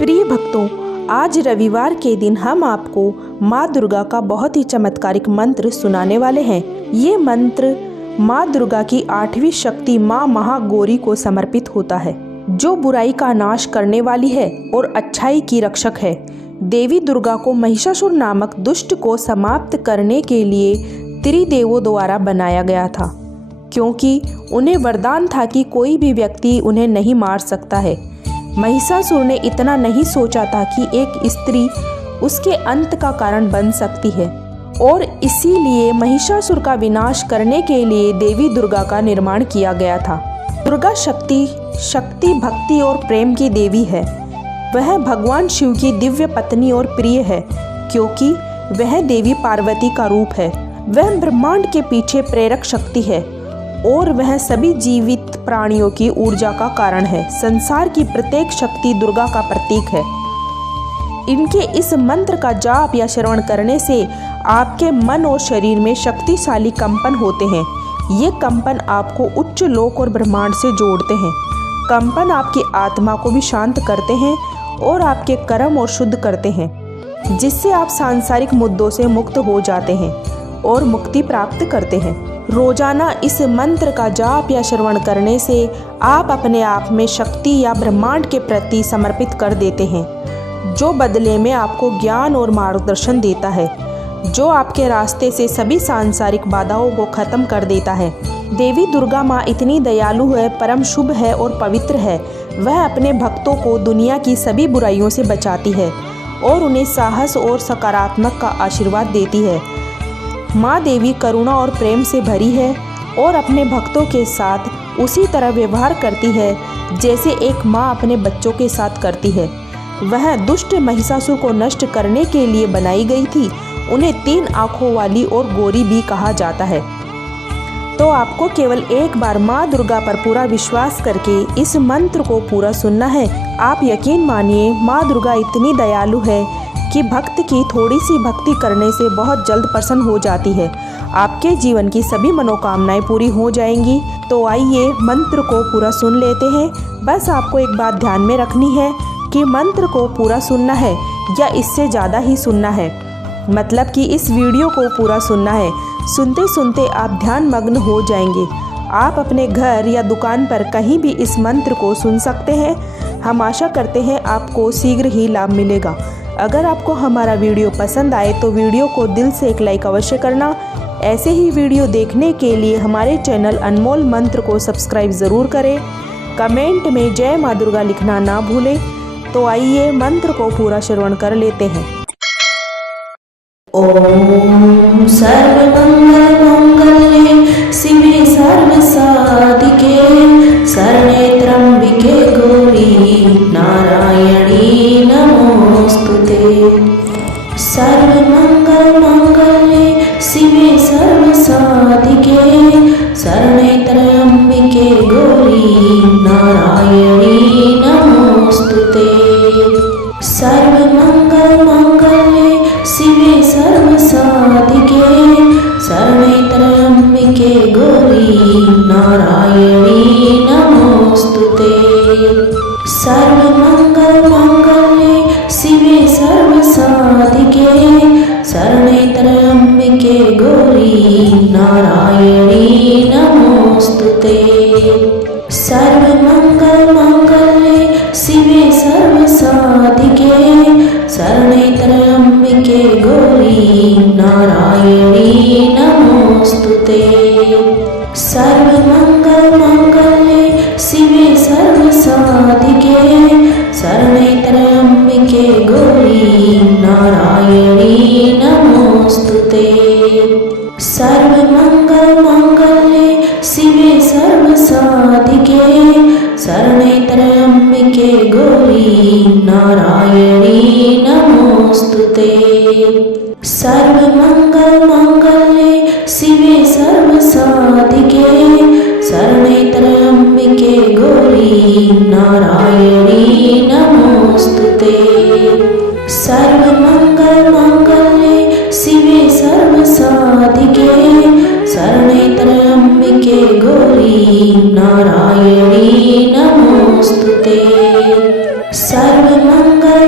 प्रिय भक्तों, आज रविवार के दिन हम आपको माँ दुर्गा का बहुत ही चमत्कारिक मंत्र सुनाने वाले हैं। ये मंत्र माँ दुर्गा की 8वीं शक्ति माँ महागौरी को समर्पित होता है, जो बुराई का नाश करने वाली है और अच्छाई की रक्षक है। देवी दुर्गा को महिषासुर नामक दुष्ट को समाप्त करने के लिए त्रिदेवों द्वारा बनाया गया था, क्योंकि उन्हें वरदान था कि कोई भी व्यक्ति उन्हें नहीं मार सकता है। महिषासुर ने इतना नहीं सोचा था कि एक स्त्री उसके अंत का कारण बन सकती है, और इसीलिए महिषासुर का विनाश करने के लिए देवी दुर्गा का निर्माण किया गया था। दुर्गा शक्ति भक्ति और प्रेम की देवी है। वह भगवान शिव की दिव्य पत्नी और प्रिय है, क्योंकि वह देवी पार्वती का रूप है। वह ब्रह्मांड के पीछे प्रेरक शक्ति है और वह सभी जीवित प्राणियों की ऊर्जा का कारण है। संसार की प्रत्येक शक्ति दुर्गा का प्रतीक है। इनके इस मंत्र का जाप या श्रवण करने से आपके मन और शरीर में शक्तिशाली कंपन होते हैं। ये कंपन आपको उच्च लोक और ब्रह्मांड से जोड़ते हैं। कंपन आपकी आत्मा को भी शांत करते हैं और आपके कर्म और शुद्ध करते हैं, जिससे आप सांसारिक मुद्दों से मुक्त हो जाते हैं और मुक्ति प्राप्त करते हैं। रोजाना इस मंत्र का जाप या श्रवण करने से आप अपने आप में शक्ति या ब्रह्मांड के प्रति समर्पित कर देते हैं, जो बदले में आपको ज्ञान और मार्गदर्शन देता है, जो आपके रास्ते से सभी सांसारिक बाधाओं को खत्म कर देता है। देवी दुर्गा माँ इतनी दयालु है, परम शुभ है और पवित्र है। वह अपने भक्तों को दुनिया की सभी बुराइयों से बचाती है और उन्हें साहस और सकारात्मक का आशीर्वाद देती है। माँ देवी करुणा और प्रेम से भरी है और अपने भक्तों के साथ उसी तरह व्यवहार करती है जैसे एक माँ अपने बच्चों के साथ करती है। वह दुष्ट महिषासुर को नष्ट करने के लिए बनाई गई थी। उन्हें 3 आँखों वाली और गौरी भी कहा जाता है। तो आपको केवल एक बार माँ दुर्गा पर पूरा विश्वास करके इस मंत्र को पूरा सुनना है। आप यकीन मानिए, माँ दुर्गा इतनी दयालु है कि भक्त की थोड़ी सी भक्ति करने से बहुत जल्द प्रसन्न हो जाती है। आपके जीवन की सभी मनोकामनाएं पूरी हो जाएंगी। तो आइए मंत्र को पूरा सुन लेते हैं। बस आपको एक बात ध्यान में रखनी है कि मंत्र को पूरा सुनना है या इससे ज़्यादा ही सुनना है, मतलब कि इस वीडियो को पूरा सुनना है। सुनते सुनते आप ध्यान मग्न हो जाएंगे। आप अपने घर या दुकान पर कहीं भी इस मंत्र को सुन सकते हैं। हम आशा करते हैं आपको शीघ्र ही लाभ मिलेगा। अगर आपको हमारा वीडियो पसंद आए तो वीडियो को दिल से एक लाइक अवश्य करना। ऐसे ही वीडियो देखने के लिए हमारे चैनल अनमोल मंत्र को सब्सक्राइब ज़रूर करें। कमेंट में जय माँ दुर्गा लिखना ना भूलें। तो आइए मंत्र को पूरा श्रवण कर लेते हैं। ओम सर्वमंगल मंगल्ये शिवे सर्वसाधिके शरण्ये त्र्यंबिके गौरी नारायणी नमोस्तुते। सर्वमंगल मंगल्ये शिवे सर्वसाधिके शरण्ये त्र्यंबिके गौरी नारायणी नमोस्तुते। सर्वमंगल मंगल्ये शिवे सर्वसाधिके शरण्ये त्र्यंबिके गौरी नारायणी नमोस्तुते। सर्वमंगल मंगल्ये शिवे सर्वसाधिके शरण्ये त्र्यंबिके गौरी नारायणी नमोस्तुते। सर्वमंगल मंगल्ये शिवे सर्वसाधिके शरण्ये त्र्यंबिके गौरी नारायणी नमोस्तुते। सर्वमंगल मंगल्ये शिवे सर्वसाधिके शरण्ये त्र्यंबिके गौरी नारायणी नमोस्तुते। सर्वमंगल मंगल्ये शिवे सर्वसाधिके शरण्ये त्र्यंबिके गौरी नारायणी नमोस्तुते। सर्वमंगल मंगल्ये शिवे सर्वसाधिके शरण्ये त्र्यंबिके गौरी नारायणी नमोस्तुते। सर्वमंगल मंगल्ये शिवे सर्वसाधिके शरण्ये त्र्यंबिके गौरी नारायणी नमोस्तुते। सर्वमंगल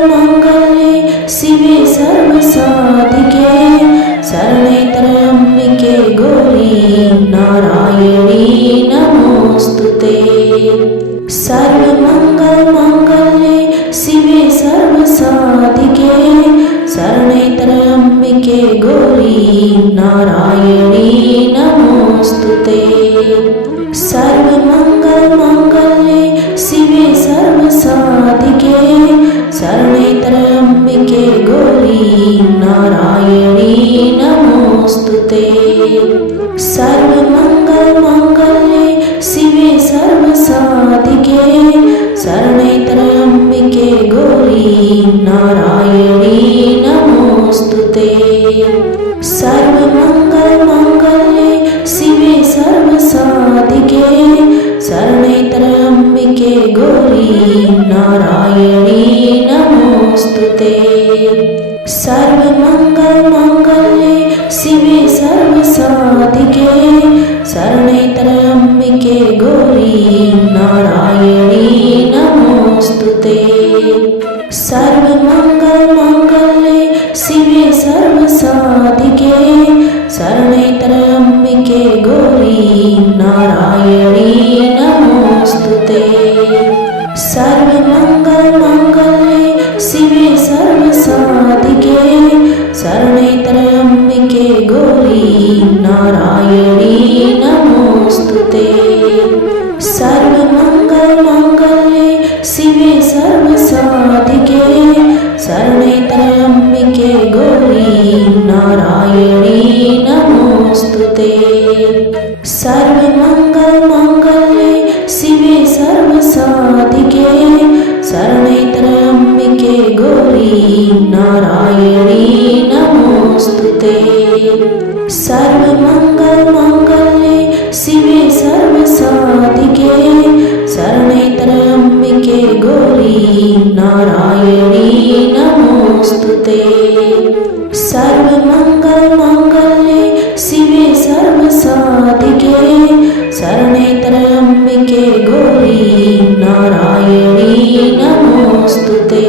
नारायणी नमोस्तुते। सर्वमंगलमांगल्ये शिवे सर्वसाधिके शरणे त्र्यंबके गौरी नारायणी नमोस्तुते। सर्वमंगलमांगल्ये शिवे सर्वसाधिके शरणे त्र्यंबके गौरी नारायणी नमोस्तुते। सर्वमंगलमांगल्ये शिवे सर्वसाधिके शरणे त्र्यंबके गौरी नारायणी नमोस्तुते। सर्वमंगलमांगल्ये शिवे सर्वसाधिके शरणे त्र्यंबके गौरी नारायणी नमोस्तुते। सर्वमंगलमांगल्ये शिवे सर्वसाधिके शरणे त्र्यंबके गौरी नारायणी नमोस्तुते। सर्वमंगलमांगल्ये शिवे सर्वसाधिके शरणे त्र्यंबके गौरी नारायणी नमोस्तुते। सर्वमंगलमांगल्ये शिवे सर्वसाधिके शरणे त्र्यंबके गौरी नारायणी नमोस्तुते। सर्वमंगलमांगल्ये शिवे सर्वसाधिके शरणे त्र्यंबके गौरी नारायणी नमोस्तुते। सर्वमंगलमांगल्ये शिवे सर्वसाधिके शरणे त्र्यंबके गौरी नारायणी नमोस्तुते। सर्वमंगलमांगल्ये शिवे सर्वसाधिके शरणे त्र्यंबके गौरी नारायणी नमोस्तुते। सर्वमंगलमांगल्ये शिवे सर्वसाधिके शरणे त्र्यंबके गौरी नारायणी नमोस्तुते।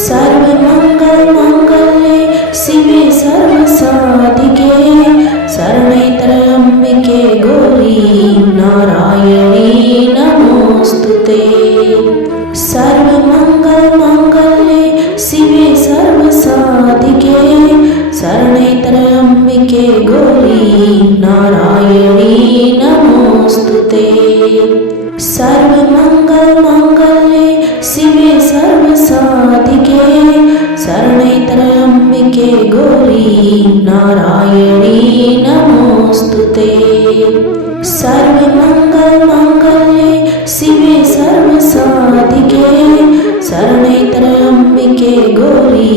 सर्वमंगलमांगल्ये शिवे सर्वसाधिके शरणे त्र्यंबके गौरी नारायणी नमोस्तुते। सर्वमंगलमांगल्ये शिवे सर्वसाधिके शरणे त्र्यंबके गौरी नारायणी नमोस्तुते। सर्वमंगलमांगल्ये शिवे सर्वसाधिके शरणे त्र्यंबके गौरी नारायणी नमोस्तुते। सर्वमंगलमांगल्ये शिवे सर्वसाधिके शरणे त्र्यंबके गौरी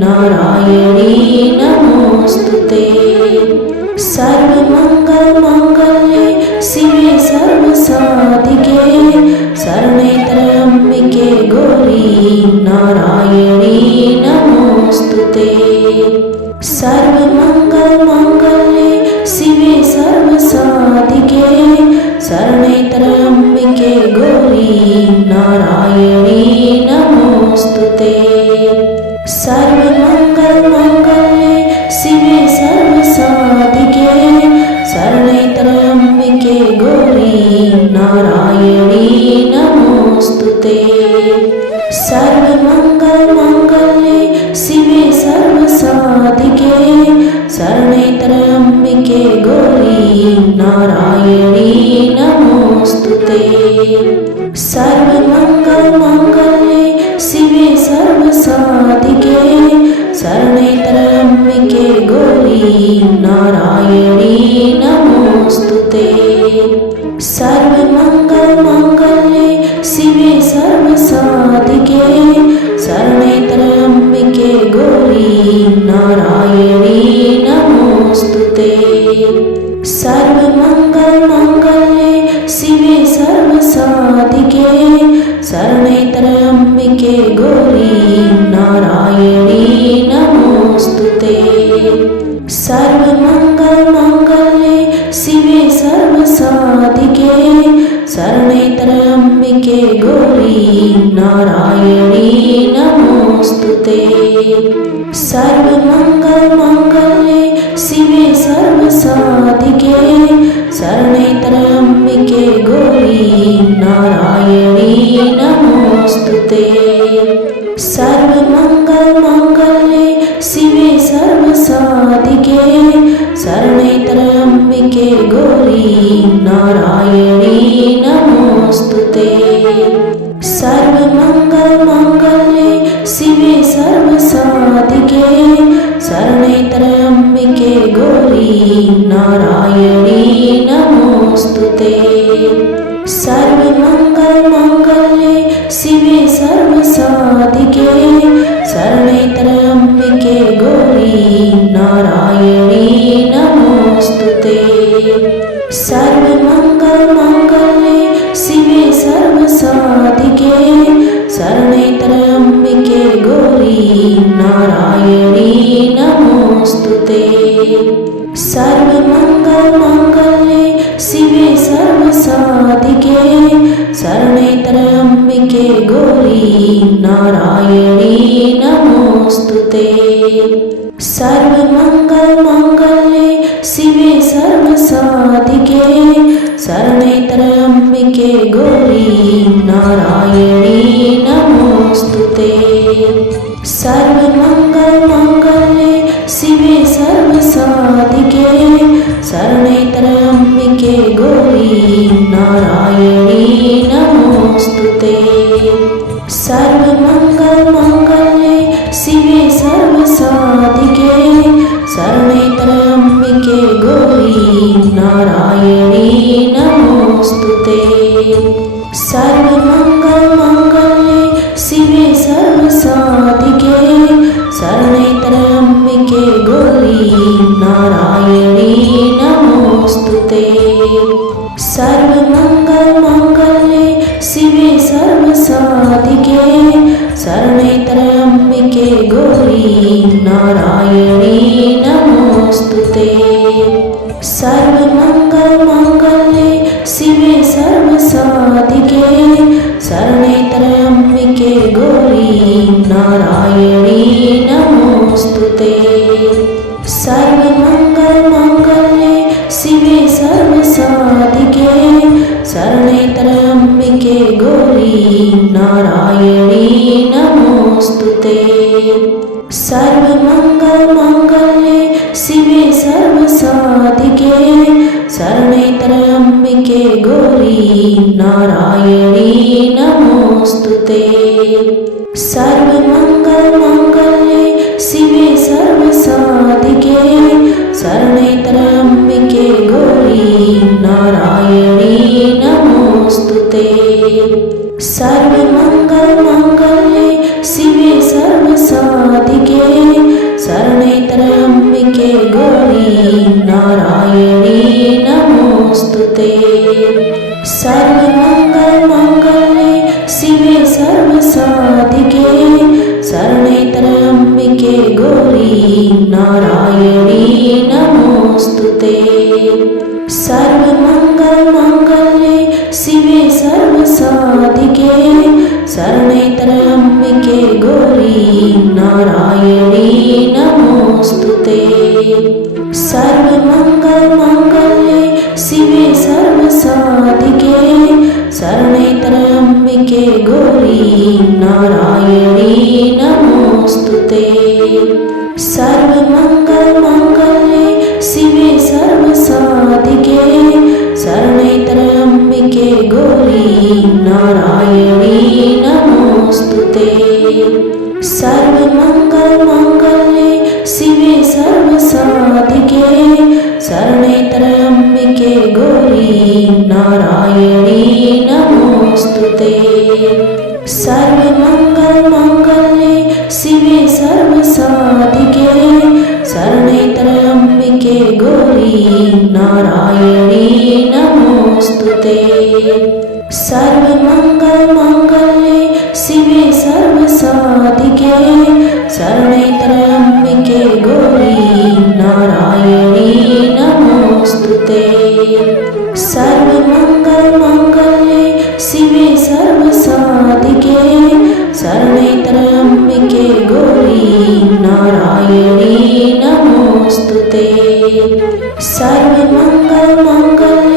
नारायणी नमोस्तुते। सर्वमंगलमांगल्ये शिवे सर्वसाधिके शरणे त्र्यंबके गौरी नारायणी नमोस्तुते। सर्वमंगलमांगल्ये शिवे सर्वसाधिके शरणे त्र्यंबके गौरी नारायणी नमोस्तुते। सर्वमंगलमांगल्ये शिवे सर्वसाधिके शरणे त्र्यंबके गौरी नारायणी नमोस्तुते। सर्वमंगलमांगल्ये शिवे सर्वसाधिके शरणे त्र्यंबके गौरी नारायणी नमोस्तुते। सर्वमंगलमांगल्ये शिवे सर्वसाधिके शरणे त्र्यंबके गौरी नारायणी नमोस्तुते। सर्वमंगलमांगल्ये शिवे सर्वसाधिके शरणे त्र्यंबके गौरी नारायणी नमोस्तुते। सर्वमंगलमांगल्ये शिवे सर्वसाधिके शरणे त्र्यंबके गौरी नारायणी नमोस्तुते। सर्वमंगलमांगल्ये शिवे सर्वसाधिके शरणे त्र्यंबके गौरी नारायणी नमोस्तुते। सर्वमंगलमांगल्ये शिवे सर्वसाधिके शरणैत्रम्बिके गौरी नारायणी नमोस्तुते। सर्वमङ्गलमाङ्गल्ये शिवे सर्वसाधिके शरणैत्रम्बिके गौरी नारायणी नमोस्तुते। सर्वमङ्गलमाङ्गल्ये शिवे सर्वसाधिके शरणैत्रम्बिके गौरी नारायणी नमोस्तुते। सर्वमङ्गलमाङ्गल्ये शिवे सर्वसाधिके शरणैत्रम्बिके गौरी नारायणी नमोस्तुते। सर्वमङ्गलमाङ्गल्ये शिवे सर्वसाधिके शरणैत्रम्बिके गौरी नारायणी नमोस्तुते। सर्वमङ्गलमाङ्गल्ये शिवे सर्वसाधिके शरणैत्रम्बिके गौरी नारायणी नमोस्तुते। सर्वमङ्गलमाङ्गल्ये शिवे सर्वसाधिके शरणैत्रम्बिके गौरी नारायणी नमोस्तुते। सर्वमङ्गलमाङ्गल्ये शिवे सर्वसाधिके शरणैत्रम्बिके गौरी नारायणी नमोस्तुते। सर्वमङ्गलमाङ्गल्ये शिवे सर्वसाधिके शरणैत्रम्बिके गौरी नारायणी नमोस्तुते। सर्वमङ्गलमाङ्गल्ये शिवे सर्वसाधिके शरणैत्रम्बिके गौरी नारायणी नमोस्तुते। सर्वमङ्गलमाङ्गल्ये शिवे सर्वसाधिके शरणैत्रम्बिके गौरी नारायणी नमोस्तुते। सर्वमङ्गलमाङ्गल्ये शिवे सर्वसाधिके शरणैत्रम्बिके गौरी नारायणी नमोस्तुते। सर्वमङ्गलमाङ्गल्ये शिवे सर्वसाधिके शरणैत्रम्बिके गौरी नारायणी नमोस्तुते। सर्वमङ्गलमाङ्गल्ये शिवे सर्वसाधिके शरणैत्रम्बिके गौरी नारायणी नमोस्तुते। सर्वमङ्गलमाङ्गल्ये शिवे सर्वसाधिके शरणैत्रम्बिके गौरी नारायणी नमोस्तुते। सर्वमङ्गलमाङ्गल्ये शिवे सर्वसाधिके शरणैत्रम्बिके गौरी नारायणी नमोस्तुते। सर्वमङ्गलमाङ्गल्ये शिवे सर्वसाधिके शरणैत्रम्बिके गौरी नारायणी नमोस्तुते। सर्वमङ्गलमाङ्गल्ये शिवे सर्वसाधिके शरणैत्रम्बिके गौरी नारायणी नमोस्तुते। सर्वमङ्गलमाङ्गल्ये शिवे सर्वसाधिके शरणैत्रम्बिके गौरी नारायणी नमोस्तुते। सर्वमङ्गलमाङ्गल्ये शिवे सर्वसाधिके शरणैत्रम्बिके गौरी नारायणी नमोस्तुते। सर्वमङ्गलमाङ्गल्ये शिवे सर्वसाधिके शरणैत्रम्बिके गौरी नारायणी नमोस्तुते। सर्वमङ्गलमाङ्गल्ये शिवे सर्वसाधिके शरणैत्रम्बिके गौरी नारायणी नमोस्तुते। सर्वमङ्गलमाङ्गल्ये शिवे सर्वसाधिके शरणैत्रम्बिके गौरी नारायणी नमोस्तुते। सर्वमङ्गलमाङ्गल्ये शिवे सर्वसाधिके शरणैत्रम्बिके गौरी नारायणी नमोस्तुते। सर्वमङ्गलमाङ्गल्ये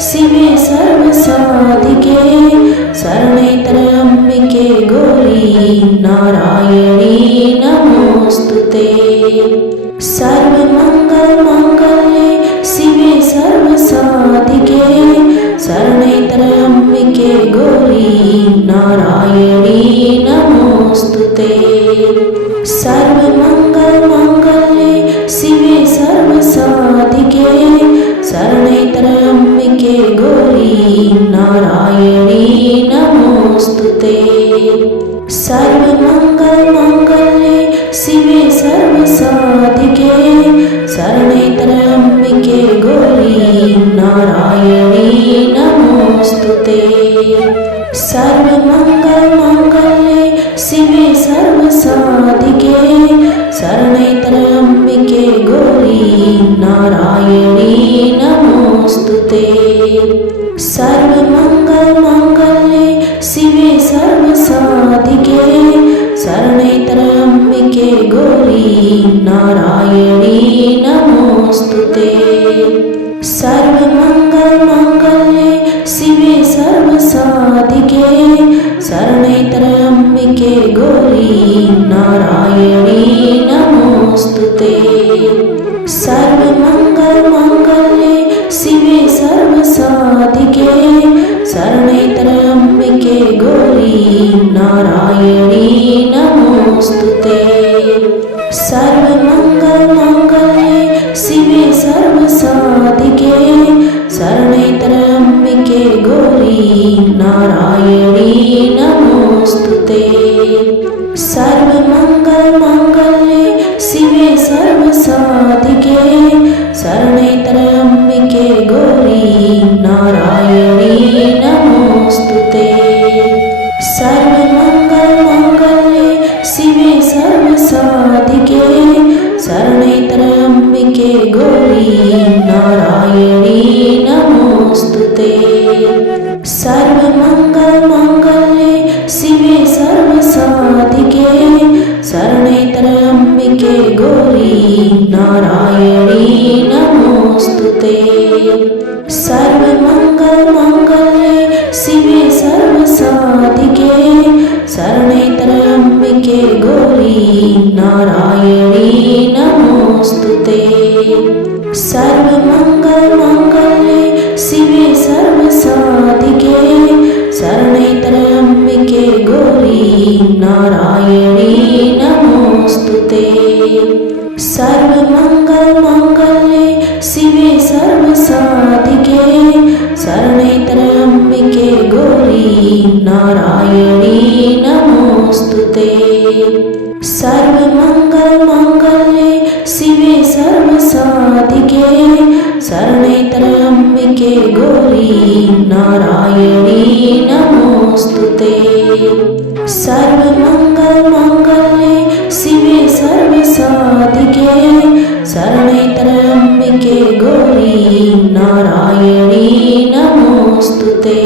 शिवे सर्वसाधिके शरणे त्र्यंबिके गौरी नारायणी नमोस्तुते। सर्वमंगल मांगल्ये शिवे सर्वसाधिके शरणे त्र्यंबिके गौरी नारायणी नमोस्तुते। सर्वमंगल मांगल्ये शिवे सर्वसाधिके शरणे त्र्यंबिके गौरी नारायणी नमोस्तुते। सर्वमंगल मांगल्ये शिवे सर्वसाधिके शरणे त्र्यंबिके गौरी नारायणी नमोस्तुते। सर्वमंगल मांगल्ये शिवे सर्वसाधिके शरणे त्र्यंबिके गौरी नारायणी नमोस्तुते। सर्वमंगल मांगल्ये शिवे सर्वसाधिके शरणे त्र्यंबिके गौरी नारायणी नमोस्तुते। सर्वमंगल मांगल्ये शिवे सर्वसाधिके शरणे त्र्यंबिके गौरी नारायणी नमोस्तुते। सर्वमंगल मांगल्ये शिवे सर्वसाधिके शरणे त्र्यंबिके गौरी नारायणी नमोस्तुते। सर्वमंगल मांगल्ये शिवे सर्वसाधिके शरणे त्र्यंबिके गौरी नारायणी नमोस्तुते। सर्वमंगल मांगल्ये शिवे सर्वसाधिके शरणे त्र्यंबिके गौरी नारायणी नमोस्तुते। सर्वमंगल मांगल्ये शिवे सर्वसाधिके शरणे त्र्यंबिके गौरी नारायणी नमोस्तुते। सर्वमंगल मांगल्ये शिवे सर्वसाधिके शरणे त्र्यंबिके गौरी नारायणी नमोस्तुते। सर्वमंगल मांगल्ये शिवे सर्वसाधिके शरणे त्र्यंबिके गौरी नारायणी नमोस्तुते। सर्वमंगल मांगल्ये शिवे सर्वसाधिके शरणे त्र्यंबिके गौरी नारायणी नमोस्तुते। सर्वमंगल मांगल्ये शिवे सर्वसाधिके शरणे त्र्यंबिके गौरी नारायणी नमोस्तुते। सर्वमंगल मांगल्ये शिवे सर्वसाधिके शरणे त्र्यंबिके गौरी नारायणी नमोस्तुते। सर्वमंगल मांगल्ये शिवे सर्वसाधिके शरणे त्र्यंबिके गौरी नारायणी नमोस्तुते।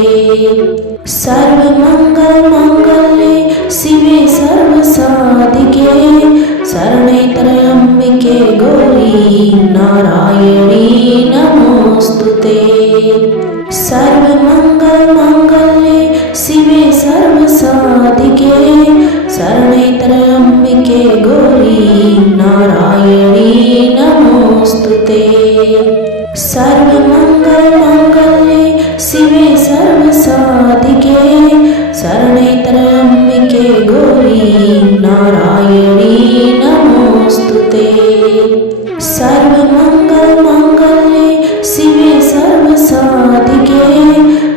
सर्वमंगल मांगल्ये शिवे सर्वसाधिके शरणे त्र्यंबिके गौरी नारायणी नमोस्तुते। सर्वमंगल मांगल्ये शिवे सर्वसाधिके शरणे त्र्यंबिके गौरी नारायणी नमोस्तुते। सर्वमंगल मांगल्ये शिवे सर्वसाधिके शरणे त्र्यंबिके गौरी नारायणी नमोस्तुते। सर्वमंगल मांगल्ये शिवे सर्वसाधिके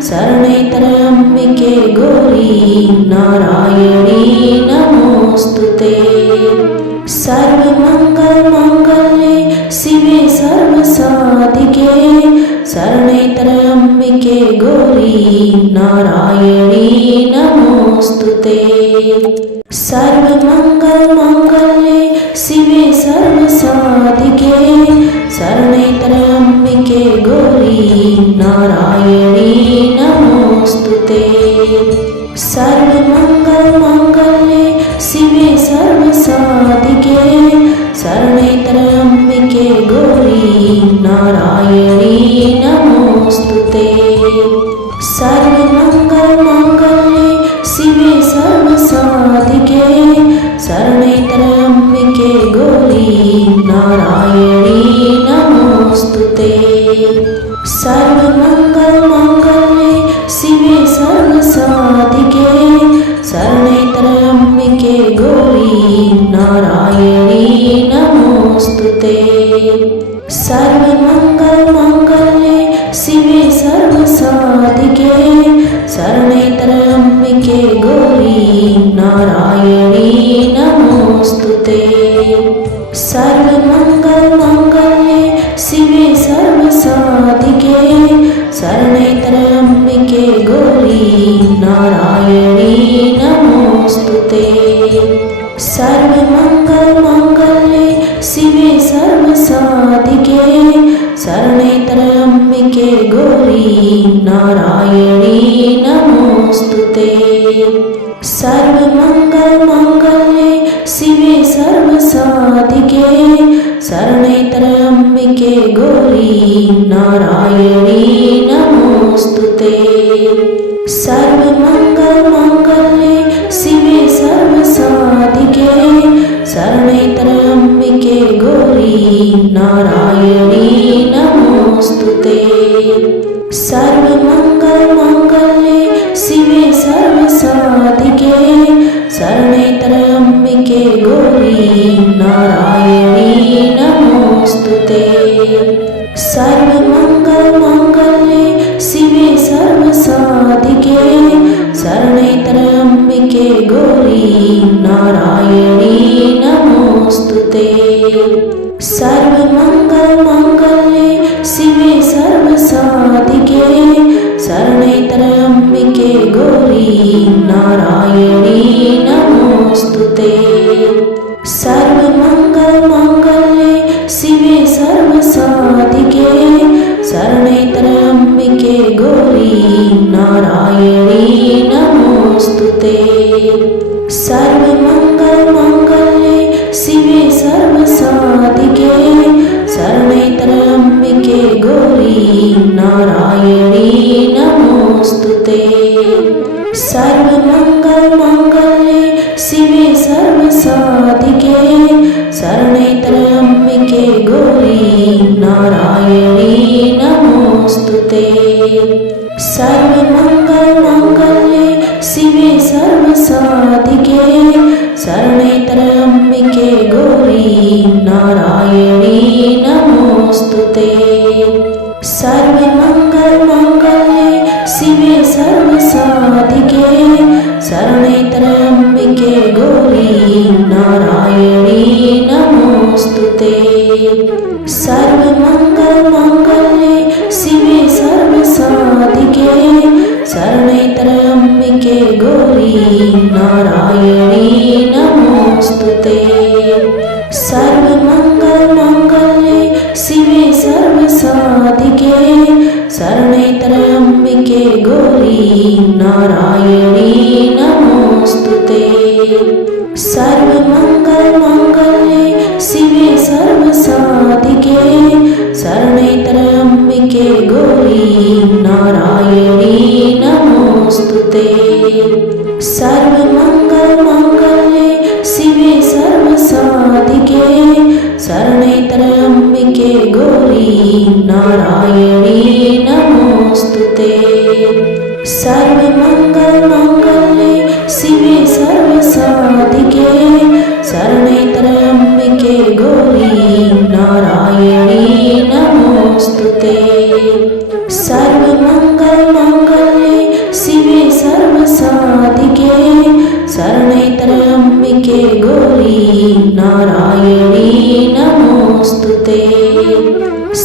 शरणे त्र्यंबिके गौरी नारायणी नमोस्तुते। सर्वमंगल मांगल्ये शिवे सर्वसाधिके शरणे त्र्यंबिके गौरी नारायणी नमोस्तुते। सर्वमंगल मांगल्ये शिवे सर्वसाधिके शरणे त्र्यंबिके गौरी नारायणी नमोस्तुते। सर्वमंगल मांगल्ये शिवे सर्वसाधिके शरणे त्र्यंबिके गौरी नारायणी नमोस्तुते। सर्वमङ्गलमाङ्गल्ये शिवे सर्वसाधिके शरणे त्र्यम्बिके गौरी नारायणी नमोस्तुते। सर्वमङ्गलमाङ्गल्ये शिवे सर्वसाधिके शरणे त्र्यम्बिके गौरी नारायणी नमोस्तुते। सर्वमङ्गलमाङ्गल्ये शिवे सर्वसाधिके शरणे त्र्यम्बिके गौरी नारायणी नमोस्तुते। सर्वमङ्गलमाङ्गल्ये शिवे सर्वसाधिके शरणे त्र्यम्बिके गौरी नारायणी नमोस्तुते। सर्वमङ्गलमाङ्गल्ये शिवे सर्वसाधिके शरणे त्र्यम्बिके गौरी नारायणी नमोस्तुते। सर्वमङ्गलमाङ्गल्ये शिवे सर्वसाधिके शरणे त्र्यम्बिके गौरी नारायणी नमोस्तुते। सर्वमङ्गलमाङ्गल्ये शिवे सर्वसाधिके शरणे त्र्यम्बिके गौरी नारायणी नमोस्तुते। सर्वमङ्गलमाङ्गल्ये शिवे सर्वसाधिके शरणे त्र्यम्बिके गौरी नारायणी नमोस्तुते। सर्वमङ्गलमाङ्गल्ये शिवे सर्वसाधिके शरणे त्र्यम्बिके गौरी नारायणी नमोस्तुते। सर्वमङ्गलमाङ्गल्ये शिवे सर्वसाधिके शरणे त्र्यम्बिके गौरी नारायणी नमोस्तुते। सर्वमङ्गलमाङ्गल्ये शिवे सर्वसाधिके शरणे त्र्यम्बिके गौरी नारायणी नमोस्तुते। सर्वमङ्गलमाङ्गल्ये शिवे सर्वसाधिके शरणे त्र्यम्बिके गौरी नारायणी नमोस्तुते। सर्वमङ्गलमाङ्गल्ये शिवे सर्वसाधिके शरणे त्र्यम्बिके गौरी नारायणी नमोस्तुते। सर्वमङ्गलमाङ्गल्ये शिवे सर्वसाधिके शरणे त्र्यम्बिके गौरी नारायणी नमोस्तुते। सर्वमङ्गलमाङ्गल्ये शिवे सर्वसाधिके शरणे त्र्यम्बिके गौरी नारायणी नमोस्तुते। सर्वमङ्गलमाङ्गल्ये शिवे सर्वसाधिके शरणे त्र्यम्बिके गौरी नारायणी नमोस्तुते। सर्वमङ्गलमाङ्गल्ये शिवे सर्वसाधिके शरणे त्र्यम्बिके गौरी नारायणी नमोस्तुते। सर्वमङ्गलमाङ्गल्ये शिवे सर्वसाधिके शरणे त्र्यम्बिके गौरी नारायणी नमोस्तुते। सर्वमङ्गलमाङ्गल्ये शिवे सर्वसाधिके शरणे त्र्यम्बिके गौरी नारायणी नमोस्तुते। सर्वमङ्गलमाङ्गल्ये शिवे सर्वसाधिके शरणे त्र्यम्बिके गौरी नारायणी नमोस्तुते। सर्वमङ्गलमाङ्गल्ये शिवे सर्वसाधिके शरणे त्र्यम्बिके गौरी नारायणी नमोस्तुते।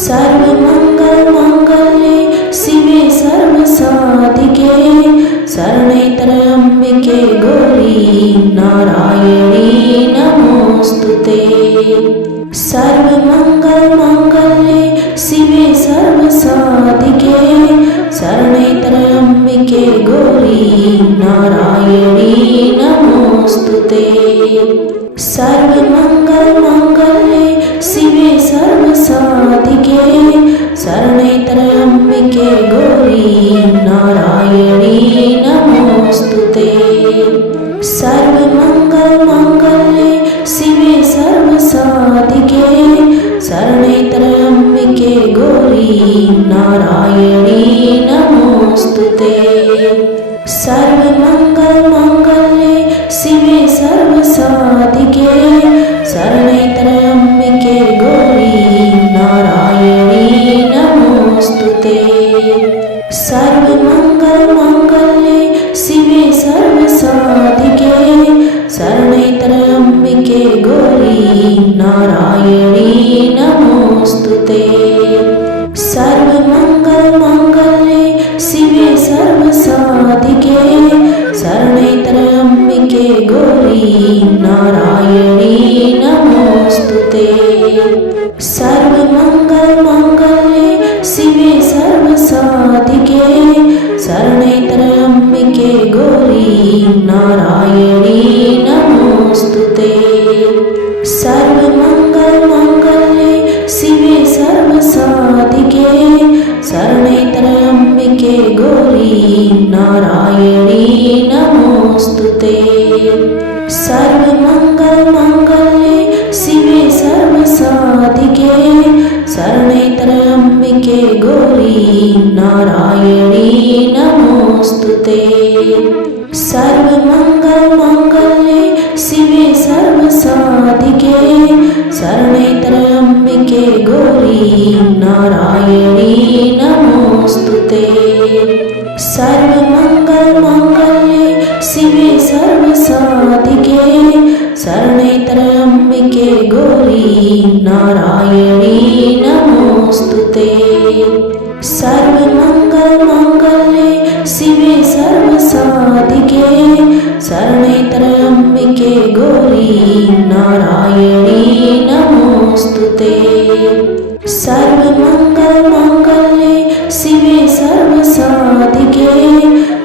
सर्वमङ्गलमाङ्गल्ये शिवे सर्वसाधिके शरणे त्र्यम्बिके गौरी नारायणी नमोस्तुते। सर्वमङ्गलमाङ्गल्ये शिवे सर्वसाधिके शरणे त्र्यम्बिके गौरी नारायणी नमोस्तुते। सर्वमङ्गलमाङ्गल्ये शिवे सर्वसाधिके शरणे त्र्यम्बिके गौरी सर्वसाधिके शरणे त्र्यम्बिके गौरी नारायणी नमोस्तुते। सर्वमङ्गलमाङ्गल्ये शिवे सर्वसाधिके शरणे त्र्यम्बिके गौरी नारायणी नमोस्तुते। सर्वमङ्गलमाङ्गल्ये शिवे सर्वसाधिके शरणे त्र्यम्बिके गौरी नारायणी नमोस्तुते। सर्वमङ्गलमाङ्गल्ये शिवे सर्वसाधिके शरणे त्र्यम्बिके गौरी नारायणी नमोस्तुते। सर्वमङ्गलमाङ्गल्ये शिवे सर्वसाधिके शरणे त्र्यम्बिके गौरी नारायणी नमोस्तुते। सर्वमङ्गलमाङ्गल्ये शिवे सर्वसाधिके शरणे त्र्यम्बिके गौरी नारायणी नमोस्तुते। सर्वमङ्गलमाङ्गल्ये शिवे सर्वसाधिके शरणे त्र्यम्बिके गौरी नारायणी नमोस्तुते। सर्वमङ्गलमाङ्गल्ये शिवे सर्वसाधिके शरणे त्र्यम्बिके गौरी नारायणी नमोस्तुते। सर्वमङ्गलमाङ्गल्ये शिवे सर्वसाधिके शरणे त्र्यम्बिके गौरी नारायणी नमोस्तुते। सर्वमङ्गलमाङ्गल्ये शिवे सर्वसाधिके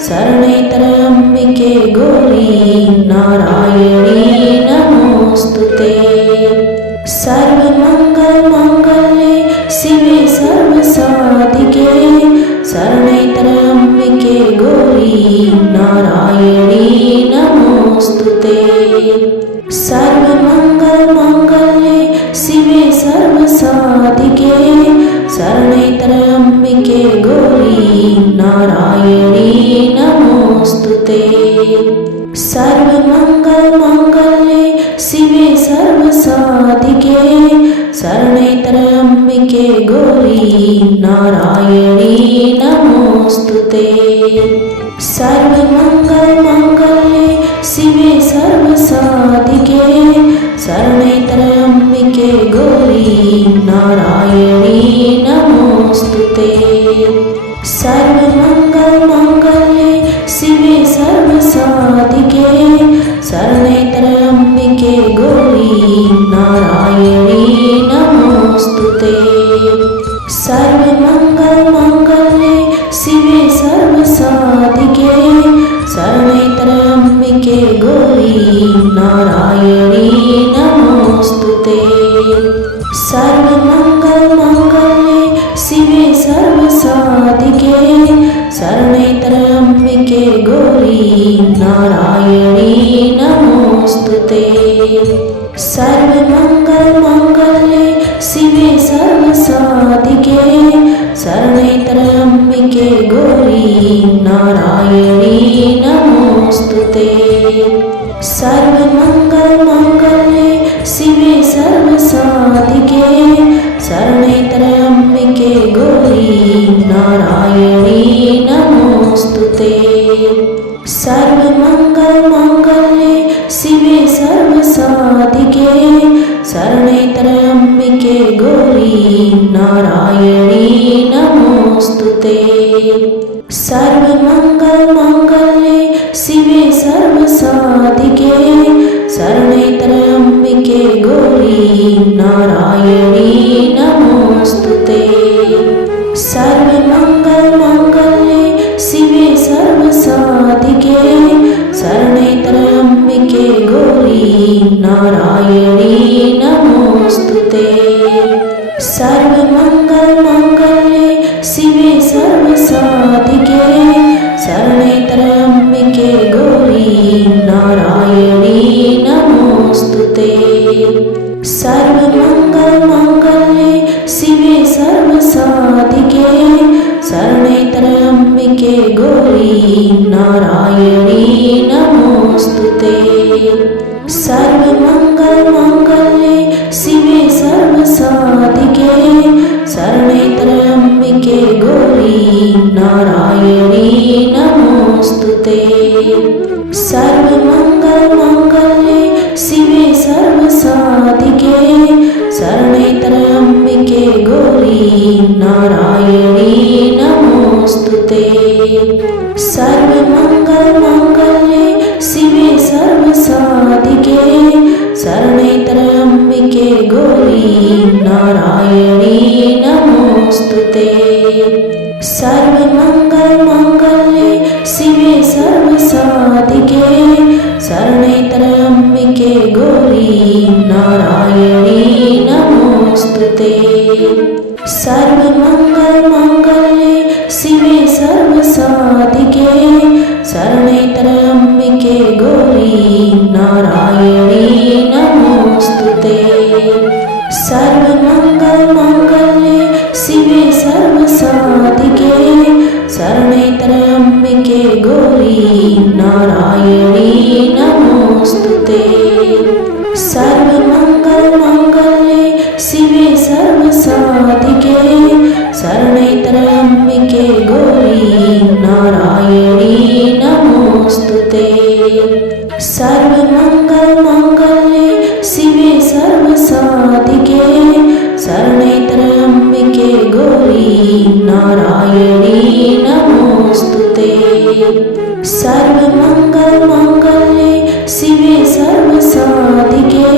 शरणे त्र्यम्बिके गौरी नारायणी नमोस्तुते। सर्वमङ्गलमाङ्गल्ये शिवे सर्वसाधिके शरणे त्र्यम्बिके गौरी नारायणी नमोस्तुते। सर्वमङ्गलमाङ्गल्ये शिवे सर्वसाधिके शरणे त्र्यम्बिके गौरी नारायणी नमोस्तुते। सर्वमङ्गलमाङ्गल्ये शिवे सर्वसाधिके शरणे त्र्यम्बिके गौरी नारायणी नमोस्तुते। सर्वमङ्गलमाङ्गल्ये शिवे सर्वसाधिके शरणे त्र्यम्बिके गौरी नारायणी नमोस्तुते। सर्वमङ्गलमाङ्गल्ये शिवे सर्वसाधिके शरणे त्र्यम्बिके गौरी नारायणी नमोस्तुते। सर्वमङ्गलमाङ्गल्ये शिवे सर्वसाधिके शरणे त्र्यम्बिके गौरी नारायणी नमोस्तुते। सर्वमङ्गलमाङ्गल्ये शिवे सर्वसाधिके शरणे त्र्यम्बिके गौरी नारायणी नमोस्तुते। सर्वमङ्गलमाङ्गल्ये शिवे सर्वसाधिके शरणे त्र्यम्बिके गौरी नारायणी नमोस्तुते। सर्वमङ्गलमाङ्गल्ये शिवे सर्वसाधिके शरणे त्र्यम्बिके गौरी नारायणी नमोस्तुते। सर्वमङ्गलमाङ्गल्ये शिवे सर्वसाधिके शरणे त्र्यम्बिके गौरी नारायणी नमोस्तुते। सर्वमङ्गलमाङ्गल्ये शिवे सर्वसाधिके शरणे त्र्यम्बिके गौरी नारायणी नमोस्तुते। सर्वमङ्गलमाङ्गल्ये शिवे सर्वसाधिके शरणे त्र्यम्बिके गौरी नारायणी नमोस्तुते। सर्वमङ्गलमाङ्गल्ये शिवे सर्वसाधिके शरणे त्र्यम्बिके गौरी नारायणी नमोस्तुते। सर्वमङ्गलमाङ्गल्ये शिवे सर्वसाधिके शरणे त्र्यम्बिके गौरी नारायणी नमोस्तुते। नमोस्तुते। सर्वमङ्गलमाङ्गल्ये शिवे सर्वसाधिके शरणे त्र्यम्बिके गौरी नारायणी नमोस्तुते। सर्वमङ्गलमाङ्गल्ये शिवे सर्वसाधिके शरणे त्र्यम्बिके गौरी नारायणी नमोस्तुते। सर्वमङ्गलमाङ्गल्ये शिवे सर्वसाधिके शरणे त्र्यम्बिके गौरी नारायणी नमोस्तुते। सर्वमङ्गलमाङ्गल्ये शिवे सर्वसाधिके शरणे त्र्यम्बिके गौरी नारायणी नमोस्तुते। सर्वमङ्गलमाङ्गल्ये शिवे सर्वसाधिके शरणे त्र्यम्बिके गौरी नारायणी नमोस्तुते। सर्वमङ्गलमाङ्गल्ये शिवे सर्वसाधिके शरणे त्र्यम्बिके गौरी नारायणी नमोस्तुते। सर्वमङ्गलमाङ्गल्ये शिवे सर्वसाधिके शरणे त्र्यम्बिके गौरी नारायणी नमोस्तुते। सर्वमङ्गलमाङ्गल्ये शिवे सर्वसाधिके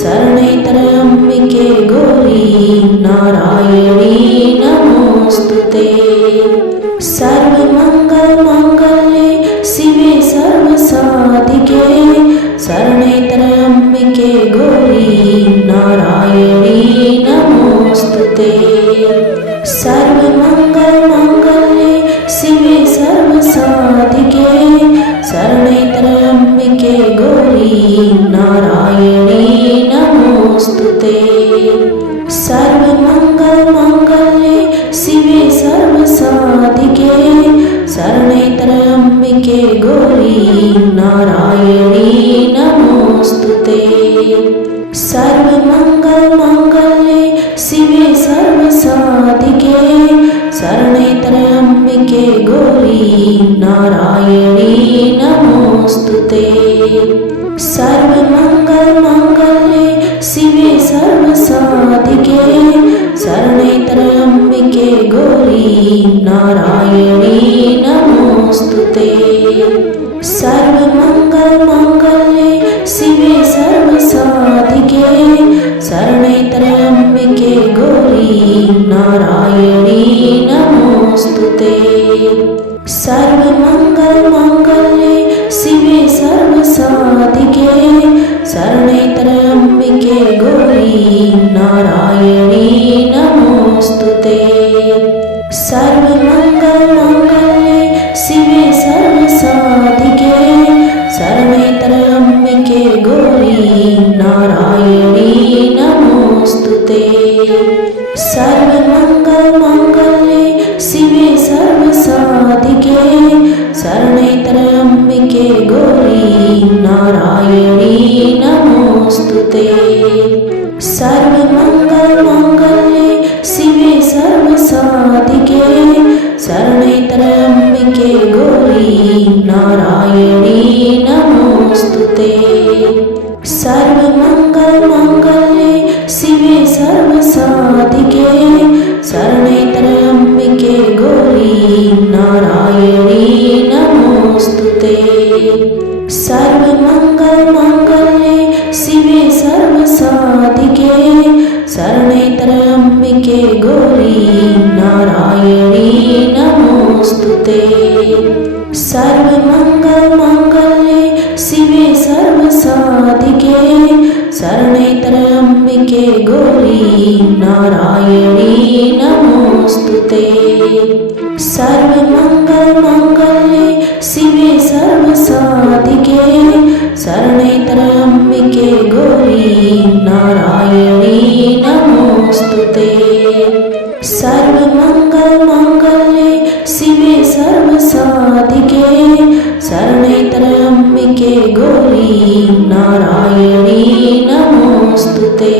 शरणे त्र्यम्बिके गौरी नारायणी नमोस्तुते। सर्वमङ्गलमाङ्गल्ये शिवे सर्वसाधिके शरणे त्र्यम्बिके गौरी नारायणी नमोस्तुते। सर्वमङ्गलमाङ्गल्ये शिवे सर्वसाधिके शरणे त्र्यम्बिके गौरी नारायणी नमोस्तुते। सर्वमङ्गलमाङ्गल्ये शिवे सर्वसाधिके शरणे त्र्यम्बिके गौरी नारायणी नमोस्तुते। सर्वमङ्गलमाङ्गल्ये शिवे सर्वसाधिके शरणे त्र्यम्बिके गौरी नारायणी नमोस्तुते। सर्वमङ्गलमाङ्गल्ये शिवे सर्वसाधिके शरणे त्र्यम्बिके गौरी नारायणी नमोस्तुते। सर्वमङ्गलमाङ्गल्ये शिवे सर्वसाधिके शरणे त्र्यम्बिके गौरी नारायणी नमोस्तुते। सर्वमङ्गलमाङ्गल्ये शिवे सर्वसाधिके शरणे त्र्यम्बिके गौरी नारायणी नमोस्तुते। सर्वमङ्गलमाङ्गल्ये शिवे सर्वसाधिके शरणे त्र्यम्बिके गौरी नारायणी नमोस्तुते। सर्वमङ्गलमाङ्गल्ये शिवे सर्वसाधिके शरणे त्र्यम्बिके गौरी नारायणी नमोस्तुते। सर्वमङ्गलमाङ्गल्ये शिवे सर्वसाधिके शरणे त्र्यम्बिके गौरी नारायणी नमोस्तुते। सर्वमङ्गलमाङ्गल्ये शिवे सर्वसाधिके शरणे त्र्यम्बिके गौरी नारायणी नमोस्तुते। सर्वमङ्गलमाङ्गल्ये शिवे सर्वसाधिके शरणे त्र्यम्बिके गौरी नारायणी नमोस्तुते। सर्वमङ्गलमाङ्गल्ये शिवे सर्वसाधिके शरणे त्र्यम्बिके गौरी नारायणी नमोस्तुते। सर्वमङ्गलमाङ्गल्ये शिवे सर्वसाधिके शरणे त्र्यम्बिके गौरी नारायणी नमोस्तुते। सर्वमङ्गलमाङ्गल्ये शिवे सर्वसाधिके शरणे त्र्यम्बिके गौरी नारायणी नमोस्तुते।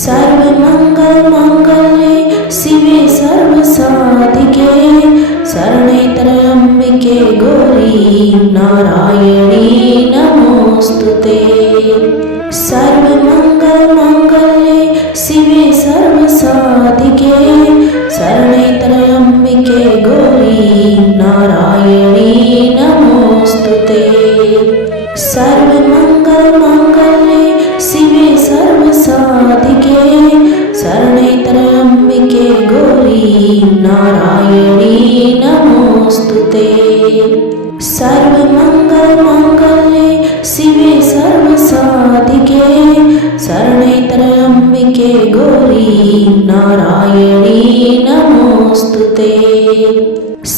सर्वमङ्गलमाङ्गल्ये शिवे सर्वसाधिके शरणे शरणैतरम्बिके गौरी नारायणी नमोस्तुते। सर्वमङ्गलमाङ्गल्ये शिवे सर्वसाधिके शरणैतरम्बिके गौरी नारायणी नमोस्तुते। सर्वमङ्गलमाङ्गल्ये शिवे सर्वसाधिके शरणैतरम्बिके गौरी नारायणी नमोस्तुते। सर्वमङ्गलमाङ्गल्ये शिवे सर्वसाधिके शरणैतरम्बिके गौरी नारायणी नमोस्तुते।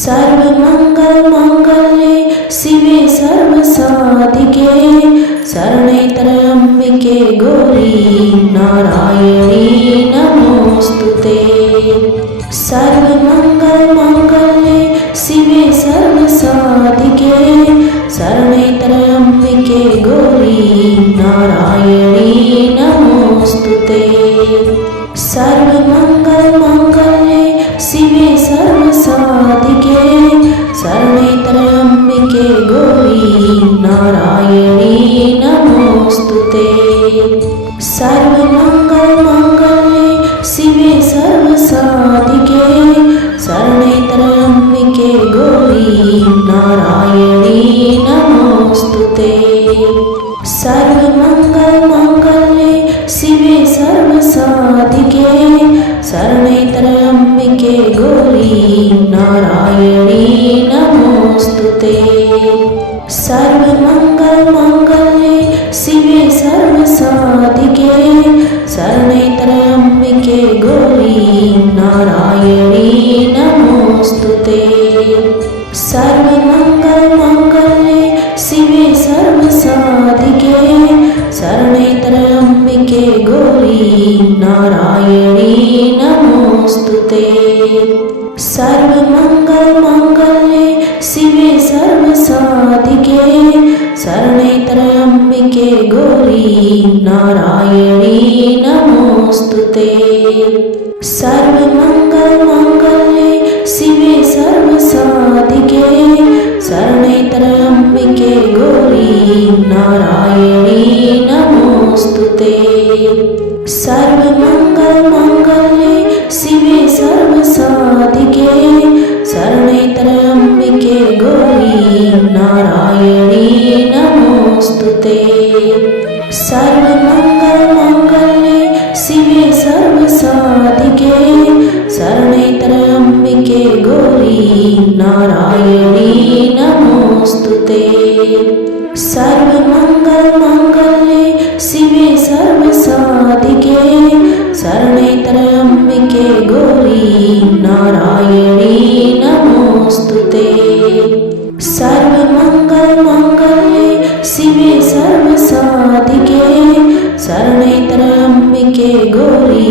सर्वमङ्गलमाङ्गल्ये शिवे सर्वसाधिके शरणैतरम्बिके गौरी नारायणी नमोस्तुते। सर्वमङ्गलमाङ्गल्ये शिवे सर्वसाधिके शरणैतरम्बिके गौरी नारायणी नमोस्तुते। सर्वमङ्गलमाङ्गल्ये शिवे सर्वसाधिके शरणैतरम्बिके गौरी नारायणी नमोस्तुते। सर्वमङ्गलमाङ्गल्ये शिवे सर्वसाधिके शरणैतरम्बिके गौरी नारायणी नमोस्तुते। सर्वमङ्गलमाङ्गल्ये शिवे सर्वसाधिके शरणैतरम्बिके गौरी नारायणी नमोस्तुते। सर्वमङ्गलमाङ्गल्ये शिवे सर्वसाधिके शरणैतरम्बिके गौरी नारायणी नमोस्तुते। सर्वमङ्गलमाङ्गल्ये शिवे सर्वसाधिके शरणैतरम्बिके गौरी नारायणी नमोस्तुते। सर्वमङ्गलमाङ्गल्ये शिवे सर्वसाधिके शरणैतरम्बिके गौरी नारायणी नमोस्तुते। सर्वमङ्गलमाङ्गल्ये शिवे सर्वसाधिके शरणैतरम्बिके गौरी नारायणी नमोस्तुते। सर्वमङ्गलमाङ्गल्ये शिवे सर्वसाधिके शरणैतरम्बिके गौरी नारायणी नमोस्तुते। सर्वमङ्गलमाङ्गल्ये शिवे सर्वसाधिके शरणैतरम्बिके गौरी नारायणी नमोस्तुते। सर्वमङ्गलमाङ्गल्ये शिवे सर्वसाधिके शरणैतरम्बिके गौरी नारायणी नमोस्तुते। सर्वमङ्गलमाङ्गल्ये शिवे सर्वसाधिके शरणैतरम्बिके गौरी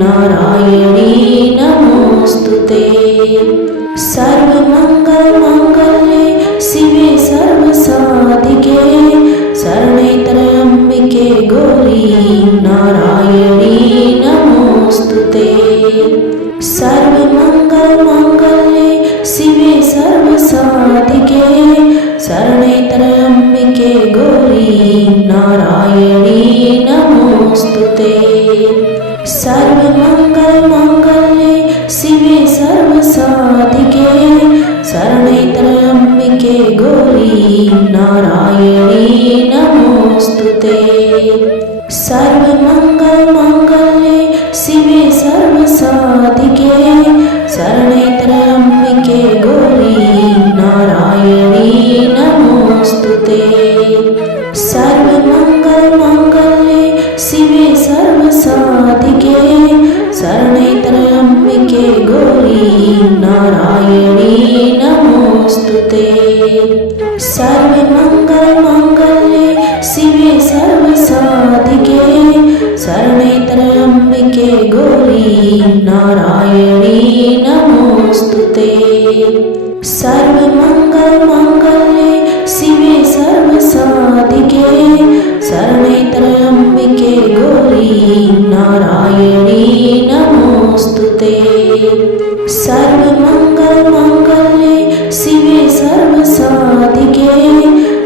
नारायणी नमोस्तुते। सर्वमङ्गलमाङ्गल्ये शिवे सर्वसाधिके शरणैतरम्बिके गौरी नारायणी नमोस्तुते। सर्वमङ्गलमाङ्गल्ये शिवे सर्वसाधिके शरणैतरम्बिके गौरी नारायणी नमोस्तुते। सर्वमङ्गलमाङ्गल्ये शिवे सर्वसाधिके शरणैतरम्बिके गौरी नारायणी नमोस्तुते। सर्वमङ्गलमाङ्गल्ये शिवे सर्वसाधिके शरणैतरम्बिके गौरी नारायणी नमोस्तुते। सर्वमङ्गलमाङ्गल्ये शिवे सर्वसाधिके शरणैतरम्बिके गौरी नारायणी नमोस्तुते। सर्वमङ्गलमाङ्गल्ये शिवे सर्वसाधिके शरणैतरम्बिके गौरी नारायणी नमोस्तुते। सर्वमङ्गलमाङ्गल्ये शिवे सर्वसाधिके शरणैतरम्बिके गौरी नारायणी नमोस्तुते। सर्वमङ्गलमाङ्गल्ये शिवे सर्वसाधिके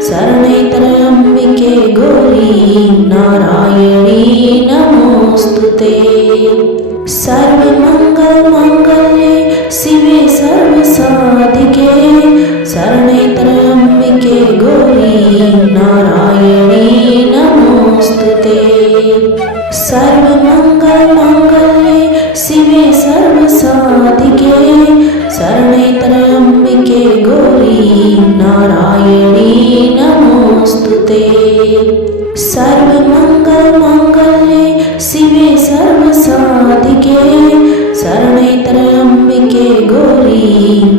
शरणे त्र्यम्बिके गौरी नारायणी नमोस्तुते। सर्वमङ्गलमाङ्गल्ये शिवे सर्वसाधिके शरणे त्र्यम्बिके गौरी नारायणी नमोस्तुते। सर्वमङ्गलमाङ्गल्ये शिवे सर्वसाधिके शरणे त्र्यम्बिके गौरी नारायणी नमोस्तुते। सर्वमङ्गलमाङ्गल्ये शिवे सर्वसाधिके शरणे त्र्यम्बिके गौरी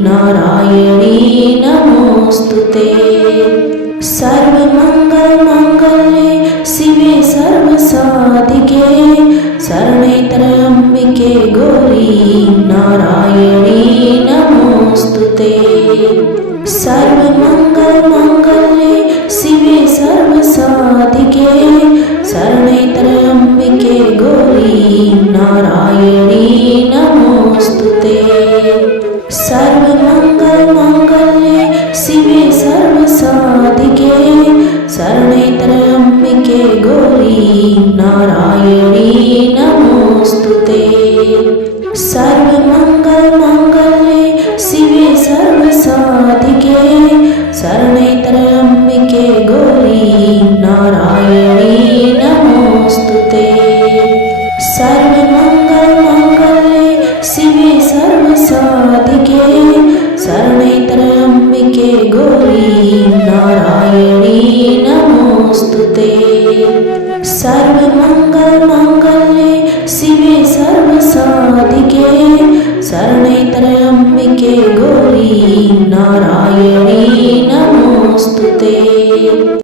नारायणी नमोस्तुते। सर्वमङ्गलमाङ्गल्ये शिवे सर्वसाधिके शरणे त्र्यम्बिके गौरी नारायणी नमोस्तुते। सर्वमङ्गलमाङ्गल्ये शिवे सर्वसाधिके शरणे त्र्यम्बिके गौरी नारायणी नमोस्तुते। सर्वमङ्गलमाङ्गल्ये शिवे सर्वसाधिके शरणे त्र्यम्बिके गौरी नारायणी नमोस्तुते। सर्वमङ्गलमाङ्गल्ये शिवे सर्वसाधिके शरणे त्र्यम्बिके गौरी नारायणी नमोस्तुते। सर्वमङ्गलमाङ्गल्ये शिवे सर्वसाधिके शरणे त्र्यम्बिके गौरी नारायणी नमोस्तुते। सर्वमङ्गलमाङ्गल्ये शिवे सर्वसाधिके शरणे त्र्यम्बिके गौरी नारायणी नमोस्तुते।